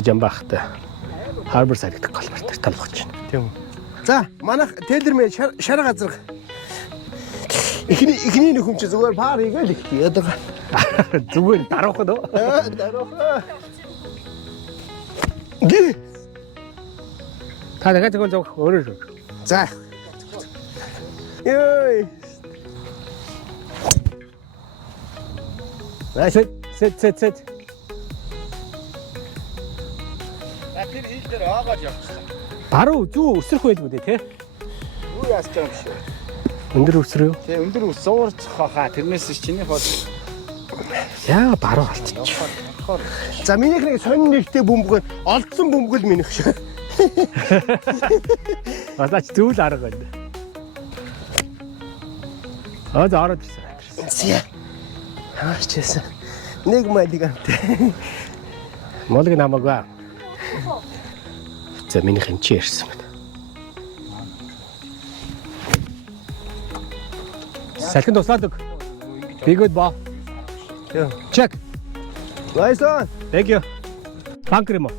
Жамбахтай Харбор сайддаг галбартаар талбахж байна. Тийм үү. За, манайх тэлэрмээ шар газар. Эхний нөхөм чи зүгээр паар хийгээл их яадаг. Зүгээр даруухан уу? Даруухан. Гэ. Та дахиад тэгвэл зовх өөрөө. За. Ёй. Сэт. Тэр хил дээр аагаад явчихсан. Баруун зүү өсрөх байлгүй дээ тий. Юу яасч байгаа юм шиг. Өндөр өсрөө. Тэ өндөр ус зуурч хаа тэрнээс чиний хол Яа баруун алдчих. За минийх нэг сонин нэгтэй бөмбөг олдсон бөмбөг л минийх шиг. Гадаач зүйл арга байна. За ороод ирсэн. Зя. Хаачихсан. Нэг малиг амтай. Молог намаагүй. За минийх юм чи ярьсан байна. Салхин туслаад өг. Be good ball. Check. Nice one. Thank you. Банкер юм уу?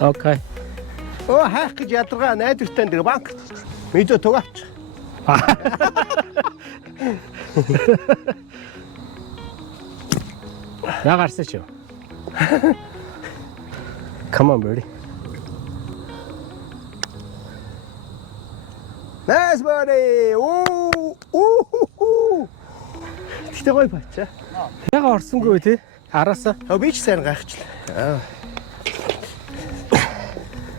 Окей. Оо хайх гэж ядаргаа найдвартай нэг банк. Мэдөө тугаач. Я гарсан шүү. Come on, birdie. Nice birdie. Оо. Тэгтээ гоё бачаа. Яг орсонгүй тий. Араасаа. Би ч сайн гайхчлаа.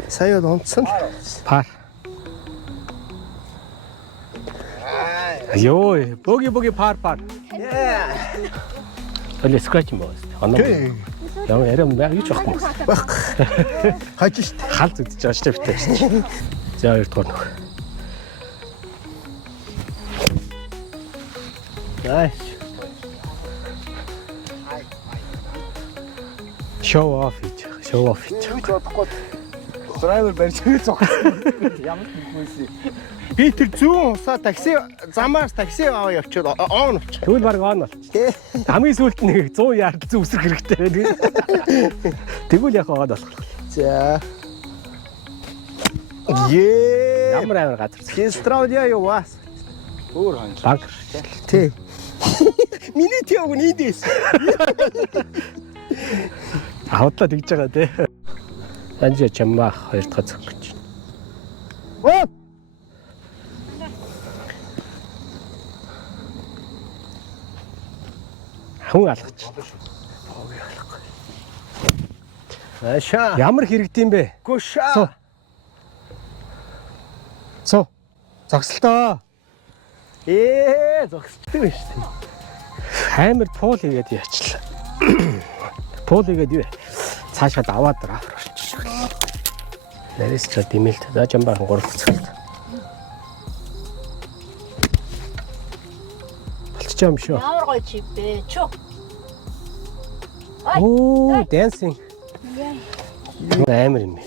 Сая онцсон. Пар. Йой, боги пар. Толь скрэч юм байна. Оноо. Яа ярам юу ч байхгүй. Хаж штт. Халт үдчих жааш тавтай шүү. За 2 дугаар нөх. Nice. Show off хийж. юу ч бодохгүй. Драйвер барьж зогссон. Ямар ч нүгүйсэн. Би тэр зүүн усаа такси замаар такси аваа явчихад он болчих. Тэгвэл баг он бол. Хамгийн сүүлд нэг 100 ярд зүү үсрэх хэрэгтэй байдаг. Тэгвэл яг аваад болох. За. Ямар амар газар. Хистралия юу вас? Өөр ханж. Банкер. Тэ. Миний тийг нийдэс. Автлаа тэгж байгаа тий. Анжи чаммах 2 дахь зөв гэж. Оо. Хүн алгач. Аша. Ямар хэрэгдэм бэ? Гуша. Суу. Зогсолтоо. Зогсчихсан шүү дээ. Амар пул хийгээд яачлаа. Пул хийгээд юу? Цаашаад аваад раф орчих. Нарис ч димэлт. За жамбаахан 3 дахь цагт. Болчих юм шүү. Ямар гоё чип бэ? Чөө. Оо, dancing. Амар юм.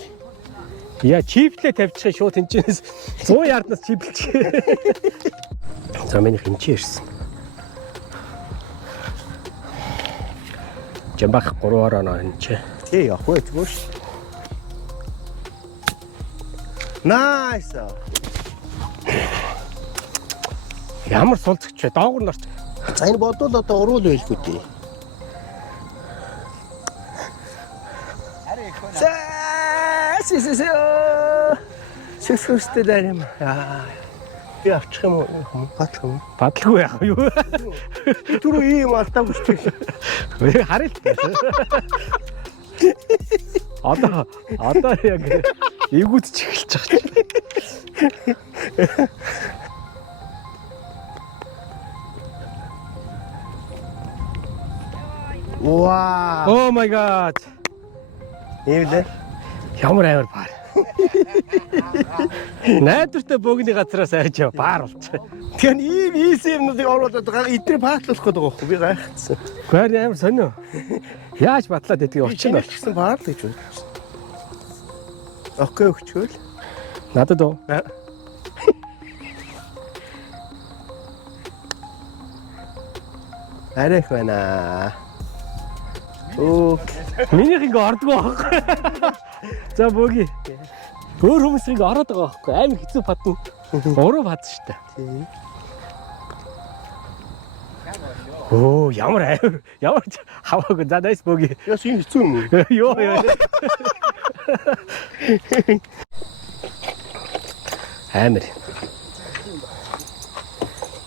Яа, чиплээ тавьчих шууд тэнчээс 100 ярднаас чиплчих. За миний хэмчээ ирсэн. Жамбах 3-оор оноо хэмчээ. Тий, явахгүй зүгээр шүү. Nice. Ямар сулцч вэ? Доогор норч. За энэ бодвол одоо уруул байлгүй дээ. Сэсэстэй дээр юм. Би авчих юм уу? Батлах юм. Бадлгүй яах вэ? Түрүү ийм алдаа бүсчих. Харъя л. Одоо яг эвгүүдчих эхэлж байгаа. Wow. Oh my god. Эвлээ. Ямар амар пар. Найдвартай богны газраас айж пар болчих. Тэгэхээр ийм юмнуудыг оруулаад эдгээр паатлуулах гэдэг байгаа байхгүй би гайхацсан. Гэр амар сонио. Яаж батлаад идэх учир нь болчихсон паар л гэж байна. Окей өгчөөл. Надад уу? Арих байна. Оо. Минийх ингээ ордгоо байхгүй. За бөөги. Өөр хүмүүс ингээ ороод байгаа байхгүй. Амар хэцүү падна. Уруу пад штэ. Тий. Оо ямар хаваагүй. За дайс бөөги. Яс юм хэцүү юм. Йоо. Амар.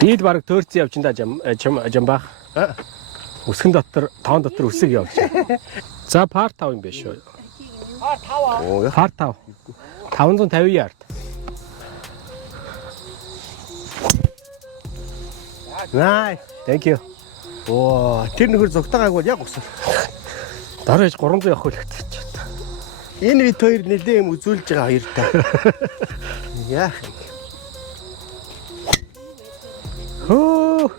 Бид баг төөрцөн явж та жамбах. Үсгэн дотор, тоон дотор үсэг явж. За пар 5 юм биш үү? Пар 5 Оо. Пар 5. 550 ярд. Nice. Thank you. Оо, тэр нөхөр зогтойгааг бол яг усар. Дараа ээж 300 явах үлэгтэй. Энэ вид хоёр нэлээ юм үзүүлж байгаа хоёр та. Яах юм. Хөө.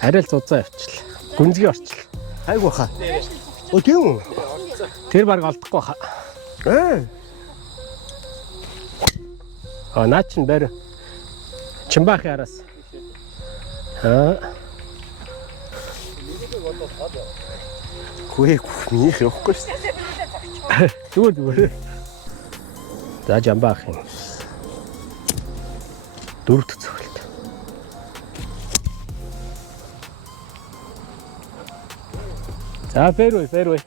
Арай л зузаа явчихлаа. Гүнзгий орчлаа. Хайг баха. Оо тийм үү? Тэр баг олдохгүй хаа. Наа чин бэр. Чимбах яраас. Хөөе, минийх явахгүй шүү. Зүгээр. За жамбах юм. Дөрөвт цогт. За фэрвей.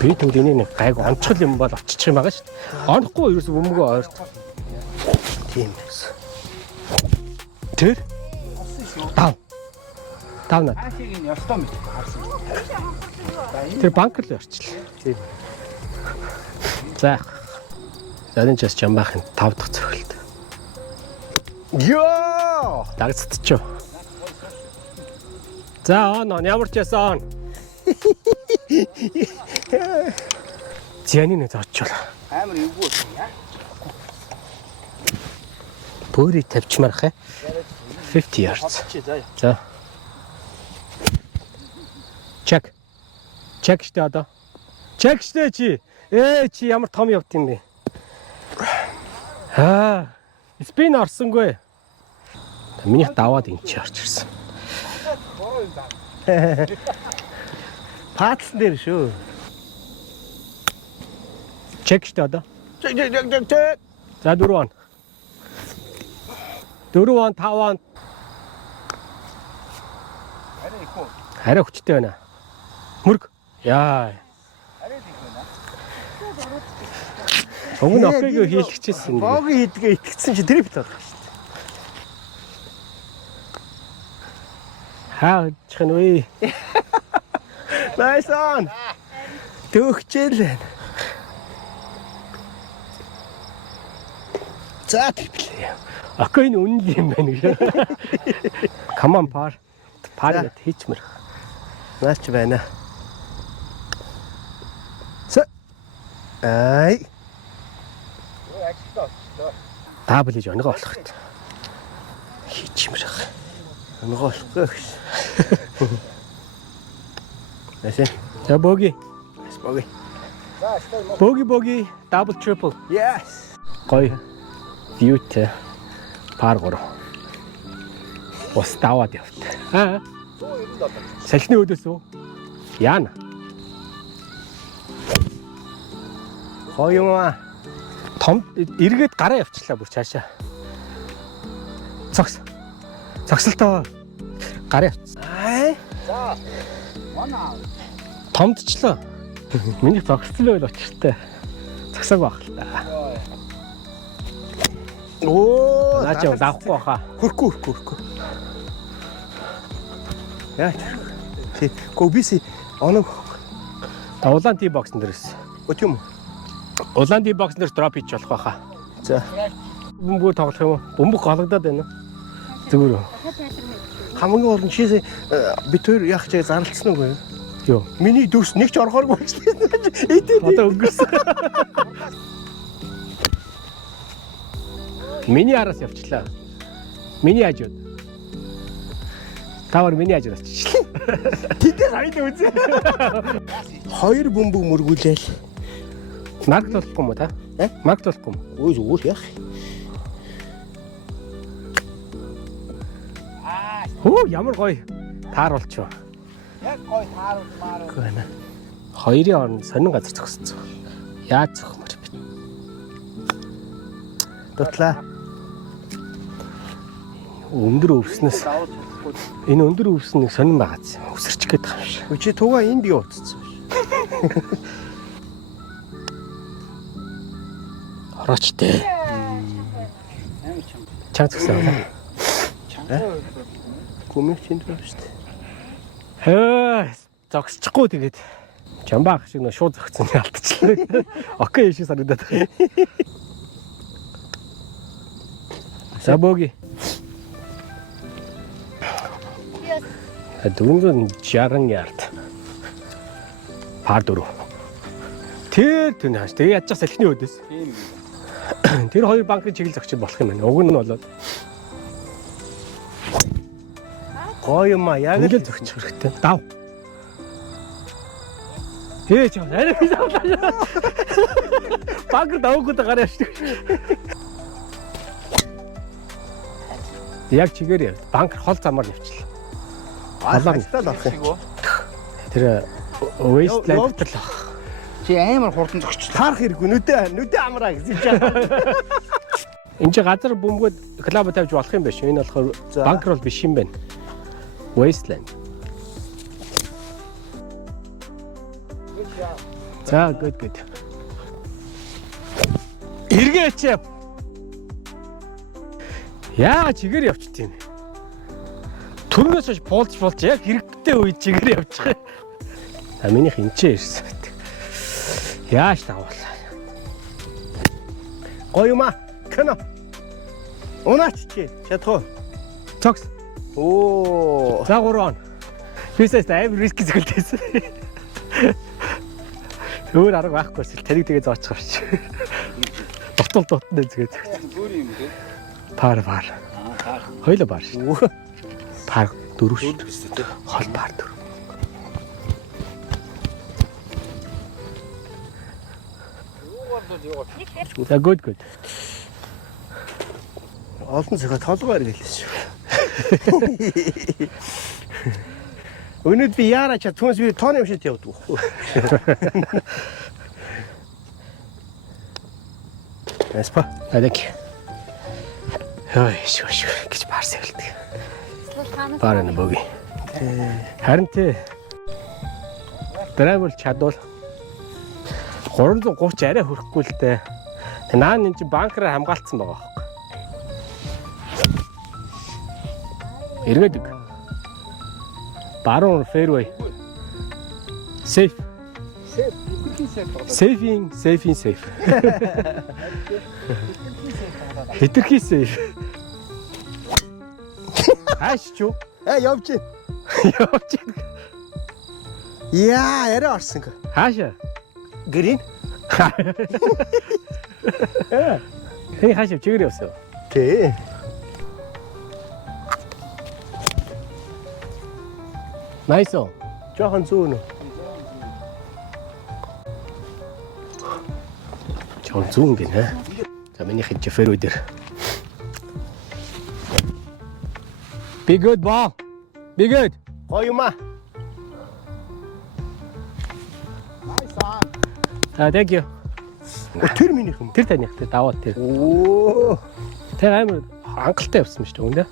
Би түүний нэг гайг онцгол юм бол оччих юм байгаа шүү дээ. Онохгүй ерөөс бөмбөгөө ойрт. Тиймээс. Тэр? Тав над. Хаашиг нь ёстой мэт харсан. Тэр банкер л орчлаа. Тийм. За. Зарим ч жамбах 5 дахь цогт. Йоо! Дагцчихв. За он ямар ч ясан. Зяны нэг очвол. Амар эвгүй болсон яа. Бөөрий тавьчмарх 50 yards. За. Чек штэ одоо. Чек штэ чи. Чи ямар том явт юм бэ? Спин орсонгүй. Миний даваад ин чи орч ирсэн. Паатсан дээр шүү. Чек штэ одоо. Чек. За 4 он. 4 он 5 он. Арай их үү? Арай хүчтэй байна. Мөрг. Яа. Арай их байна. Өнгө окейг хийлгэчихсэн. Боги хийдгээ итгэцэн чи трипл болох шүү. Хаачих нь вэ? Nice on. Төгчл байна. За трипл. Окей энэ үнэн юм байна гэж. Come on par. Par хийчмэр. Наач байна. Ай. Ой ажилтаа. Дабл хийж онгоо болох гэдэг. Хийчмэр. Онгоолохгүй гэж. Нэсэн. За боги. Боги. За стой. Боги. Double triple. Yes. Гоё. Viewтэй. Par 3. Ус даваад явт. 197. Салхины өдөөс үү? Яана. Гоё юм аа. Том эргээд гараа явчихлаа бүр цаашаа. Цогсолтоо. Гараа явчихсан. Ай. За. Манай Томдчлоо. Миний зогсцол байл очиртай. Цогсоог байх л та. Оо, Наач юм давхгүй баха. Хөрхгүй. Яа. Ти кобиси оног Улаан ти бокс дээрээс. өчм. Улаан ти бокс дээрс дроп хийж болох баха. За. Бөмбөг тоглох юм уу? Бөмбөг гологдоод байна. Зүгээр үү? Хамгийн гол нь чийс бит хоёр яах чиг зарлцсан уу гээ? Юу. Миний дүрс нэг ч орохооргүй шүү. Одоо өнгөрсөн. Миний араас явчлаа. Миний хажууд. Тавар миний хажууд оччихлаа. Тэдээ хайд үзээ. Хоёр бөмбөг мөргүүлээл. Марк болохгүй юм уу та? Марк болохгүй юм. Ой зүгээр яах. Хөө ямар гоё тааруулчих. Яг гой тааруулмаар. Гэнэ. Хоёрын хооронд сонин газар зогсцсон. Яаж зогсмор бэ? Дутлаа. Өндөр өвснөөс Давуу тусахгүй. энэ өндөр өвсөн нэг сонин байгааз өсөрч гээд байгаа юм шиг. Чи тугаа энд юу утцсан? Ороочтэй. Амар чам. Чанга зогсоо. Чамтай. Гүмэх чинь дөө шүү дээ. Хөө зогсчихгүй тэгээд чамбаах шиг нөө шууд зогцсон алдчихлаа. Окей шиг санагдаад байна. Сабоги. 460 ярд. Пар дөрөв. Тэр хааш. Тэгээ яаж ч салхины өдөөс. Тийм. Тэр хоёр банкны чиглэл зогчид болох юм байна. Уг нь болоод Гоё юм аа. Яг ингээл зогчих хэрэгтэй. Дав. Ээ чам арай би завлаа. Банкр давгууд гараа шүү. Яг чигээр банк хол замаар явчихлаа. халаалтай авах юм. Тэр Wasteland л Чи амар хурдан зогчлоо. Харах хэрэггүй нүдэ амраа гэж байна. энэ чи газар бөмбөгөд клуб тавьж болох юм биш. Энэ болохоор банкр бол биш юм байна. Wasteland. За good. Эргээч. Яа чигээр явчих тийм. Түрнээс хойш пуулж яг хэрэгтэй үед чигээр явчих. А минийх энчээ ирсэн. Яаш тавуулаа. Гоё юм аа. Кэно. Унаач чи чадах уу? Цогс. Оо. За 3 он. Бисээс амар риск зөвлөсөн. Өөр арга байхгүй эсвэл тариг тэгээ зоочих авч. Дотол зэгээд. Бүр юм дээ. Пар. Пар. Хоёлоо пар шүү. Пар 4 шүү. Дөрөв. Хол пар 4. За good. Олон цагаа толгоор гэлээс шүү. Өнөөдөр би яараа чад түнс би тооны юм шиг явдаг. Эспа. Алек. Ой, шүү гэж пар сэвэлдэг. Пар энэ боги. Харин тэ драйвер чадвал 330 арай хүрэхгүй л дээ. Наа энэ чи банкраар хамгаалцсан байгаа байхгүй. Эргээдэг. Баруун fairway. Safe. Safe. Хитрхи safe. Ааш чуу. Явж. Яа, арай орсон. Хаашаа? Грин. Хей хаашаа чигээр явсан. Тэ. Найсо. Жохон зүүн. Жохон зүүн гинэ. За миний хэд фэрүү дээр. Be good ball. Be good. Гоё юм аа. Thank you. Тэр минийх юм. Тэр таних тэр даваад тэр. Оо. Тэр амар хангалттай явсан шүү дээ.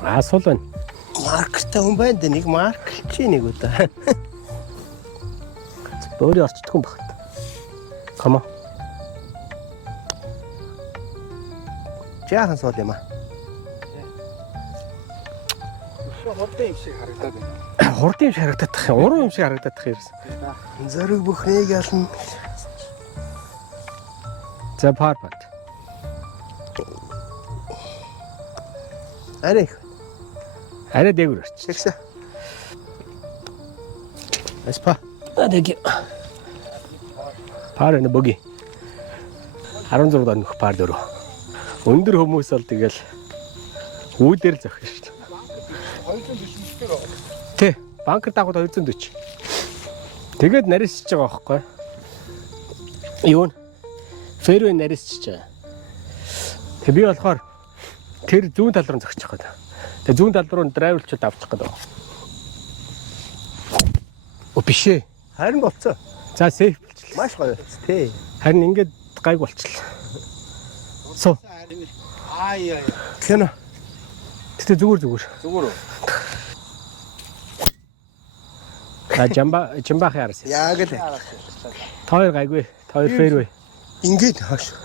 Асуул байна. Марктай хүн байна дээ. Нэг марк чи нэг удаа. Өөрөө орчдох юм багт. Come on. Жаахан суул юм аа. Хурдан юм шиг харагдаад байна. Хурдан юм шиг харагдаад тах юм. Уруу юм шиг харагдаад тах юм. Зориг бүхнийг ялна. За пар пат. Арай дээгүүр орч. Тэгсэ. Эспа. Thank you. Пар энэ боги. 16 донох пар дөрөв. Өндөр хүмүүс бол тэгэл үүдээр л зохино шүү дээ. 240 байгаа. Тэ, банкр дагууд 240. Тэгээд нарийсж байгаа байхгүй юу? Фэрвей нарийсч чаа. Тэг би болохоор тэр зүүн тал руу зогсчих гээд. Тэг зүүн тал руу драйверлчуд авчих гээд. О бишээ. Харин болцоо. За сейф болчихлоо. Маш гоё. Тий. Харин ингээд гайг болчихлоо. Суу. Ай. Кэнэ. Тэгтээ зүгээр. Зүгээр үү? Жамбах яарс. Яг л. Тоор гайгүй. Тоор фэрвей. Ингээд хааш.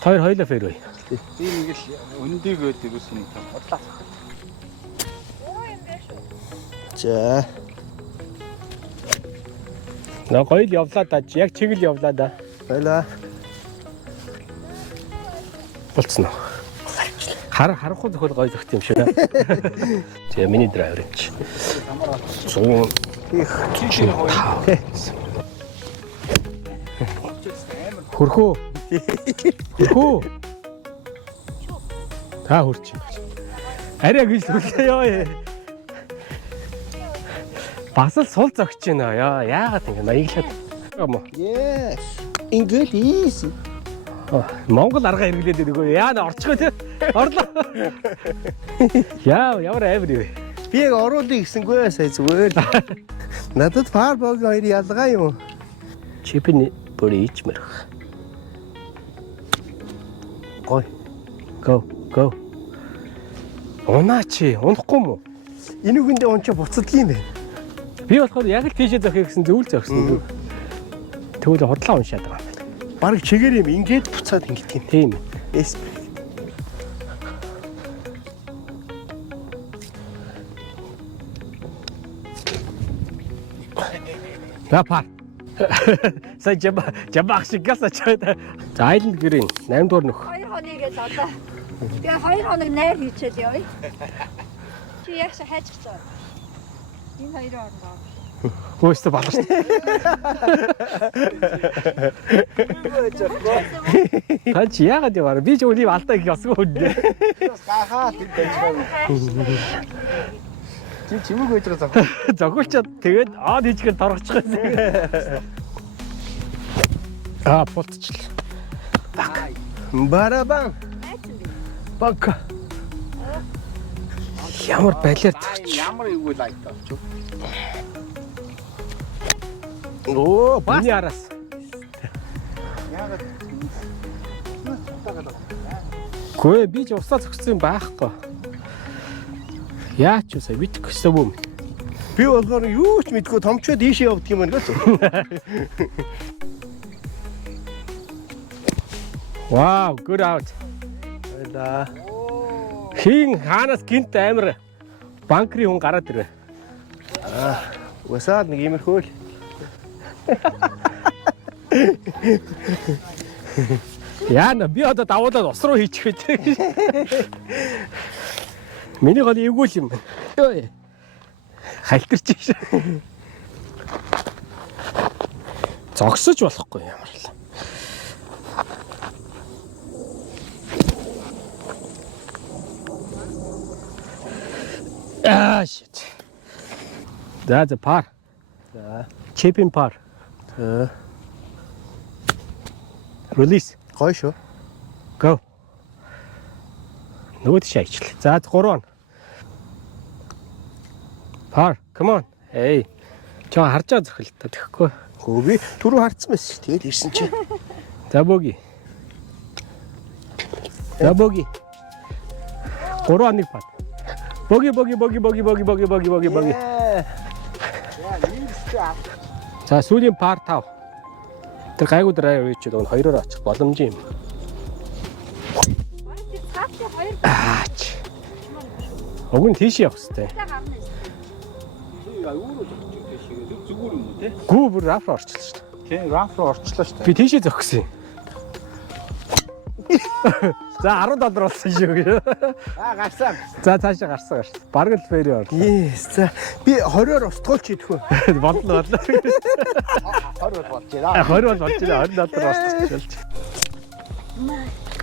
Тоор хоёлаа фэрвей. Би ингээл өндийг өгдөг гэсэн юм. Бодлаа. За. Наа гоё л явлаа да. Яг чиг л явлаа да. Байла. Болцсон уу? Харахгүй зөвхөн гоё зөгт юм шиг. Тэгээ миний драйвер юм чи. 100 Хөрхөө. Та хурч. Арай гэж хүлээ ёо. Бас л сул зогч байна ёо. Яагаад ингэ маяглаад юм уу? Yes. Ингээд easy. Монгол арга хэрэглээд өгөө. Яа н орчихоо те. Орлоо. Яа, ямар амир вэ? Би яг оруулъя гэсэнгүй сая зүгээр. Надад фарбог хоёр ялгаа юм. Чипний бүр ичмэрх. Гой. Go. Унаачи, унахгүй мó? Энүүгэндээ унчаа буцадг юм бэ. Би болохоор яг л тийшээ зохиё гэсэн зөвл зогсон. Тэгвэл худлаа уншаад байгаа. Бараг чигээр юм ингээд буцаад ингээд юм. Тийм. Эс. Рапар. Сая жабах шиг гасаач. За Island Green 8 дугаар нөх. 2 хоног л одоо. Тэгээ 2 хоног найр хийчихэл явъя. Чи яг хайж чаа. Энэ хоёр орно. Хөөстө балах шүү. Та чи яагаад яваа? Би ч үнийг алдаа их ясгүй хүнтэй. Гахаа тийм байж. Чи чимэг байж байгаа зав. Зогуулчаад тэгээд аад хийчихээр торгочих гэсэн. Пултчихл. Барабан. Банка. Ямар балиар тагч. Ямар юу лайтаа ч. Оо, Баний араас. Яагаад Гүй би ч усаа зогссон байхгүй. Яач вэ мэдэх гэсэн юм. би болохоор юу ч мэдгүй томчоо дийшээ явдаг юм байна гэсэн. Wow, good out. Байла. Хин хаанаас гинт амир банкрын хүн гараад ирвэ. Уусаад нэг иймэрхүү л. Яана би одоо давуулаад ус руу хийчих вэ. Миний гол эвгүй юм байна. Йоо. Халтарч ш. Зогсож болохгүй ямар л. Shit. That's a par. За. Chipping par. Release. Гоё шүү. Go. Нүд шайчл. За 3 он. Par. Come on. Hey. Чоо харж байгаа зөхөл та тэхгүй. Хөө би түрүү харцсан байсан шүү. Тэгэл ирсэн чи. За боги. За боги. 3 оныг пат. Боги. За сүүлийн пар 5. Тэр гайгүй драйв хийчихээд өгн 2-оор очих боломж юм. Цаашаа 2 Аач. Уг нь тийш явах хэрэгтэй. гарна. өөрөө зогсчих зүгээр юм уу те? Гүү бүр раф орчлоо шүү дээ. Тийм, рамп руу орчлоо шүү дээ. Би тийшээ зогссон юм. За $10 болсон шүү. Гарсан. За цаашаа гарсан. Бараг л фэри ор. Yes. За би 20-оор устгуулч идэх үү. Бодлоо. 20 болж байна. 20 бол болж байна. $20 устгах болж.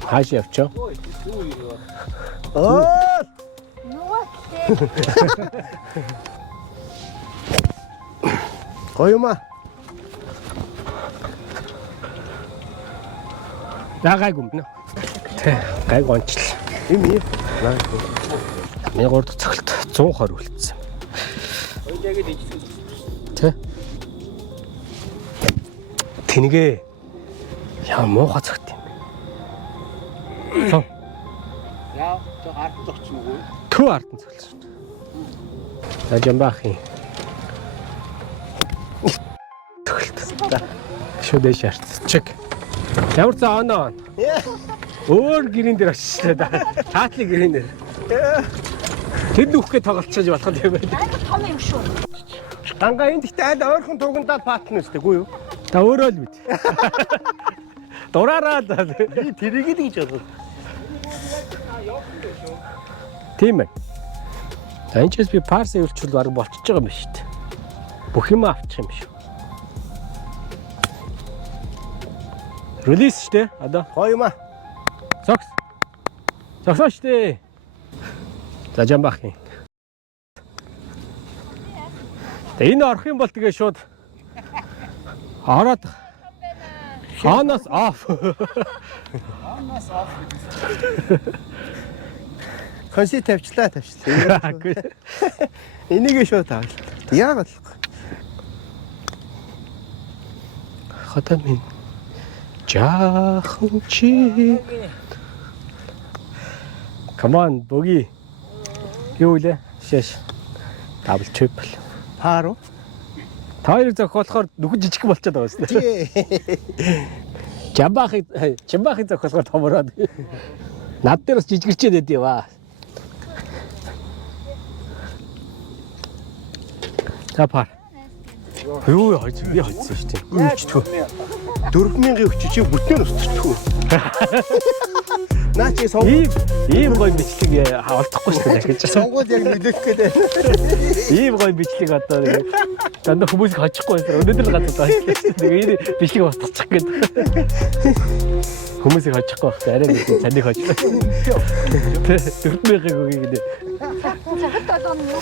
Хааш явчаа. Оо, гоё юм аа. Гайгүй мөн. Тэ гайгүй онцл. Юм ийм. Миний 3 дахь цогт 120 үлдсэн. Тэ. Тэнгээ. Яа муухай цагт юм. Соо. Яа, жоо ард зогч юм уу? Түү ардан цоглсон. Жамбахи. Төгөлт. Шүдэ шарт. Чек. Ямар цаа оноо. Өөр гэрэн дээр очсон да. Таатлын гэрэн дээр. Тэр нүхгээ тоглолцож болох юм байна. Айгу том юм шүү. Ганга энэ гэхдээ аль ойрхон тугандаад патн үстэй гүү юу? Та өөрөө л мэд. Дураараа л. Би тэрийг л гэж бодсон. Тийм ээ. Таньчаас би парс өвлчүүл баг болчихж байгаа юм байна шүү дээ. Бүх юм авчих юм шүү. Релиз шүү дээ. Одоо Гоё юм аа. Сокс. Соксоо шүү дээ. За жамбахын. Энэ орох юм бол тэгээ шууд ороод ханаас оф. Конси тавьчлаа. Энийг шууд авал. Яагаад л. Хата минь жаахан чи. Come on, boogie. Юу лээ? Шэш. Double triple. Пару. Тайр зохиолохоор нүхэн жижиг болчиход байгаа шүү дээ. Жамбахыг зохиолохоор томороод. Над дээр бас жижигэрчээд байдээ ба. За пар. Юу хойж би хойцсон шүү дээ. Үчтгүү. 4000 өгч чи бүтээр устчихгүй. Наа чи сон. Ийм гоё бичлэг олдохгүй шүү дээ гэж. Сонгол яг нөлөөх гээд. Ийм гоё бичлэг одоо дандаа хүмүүс хочихгүй байсан. Өнөөдөр л гадаа тааштай. Тэгээ энэ бичлэг устгачих гээд. Хүмүүсийг хочихгүй байх. Арай нэг цанийг хочлоо. 4000-ыг өгье гэдэг. Цагт одоо юу?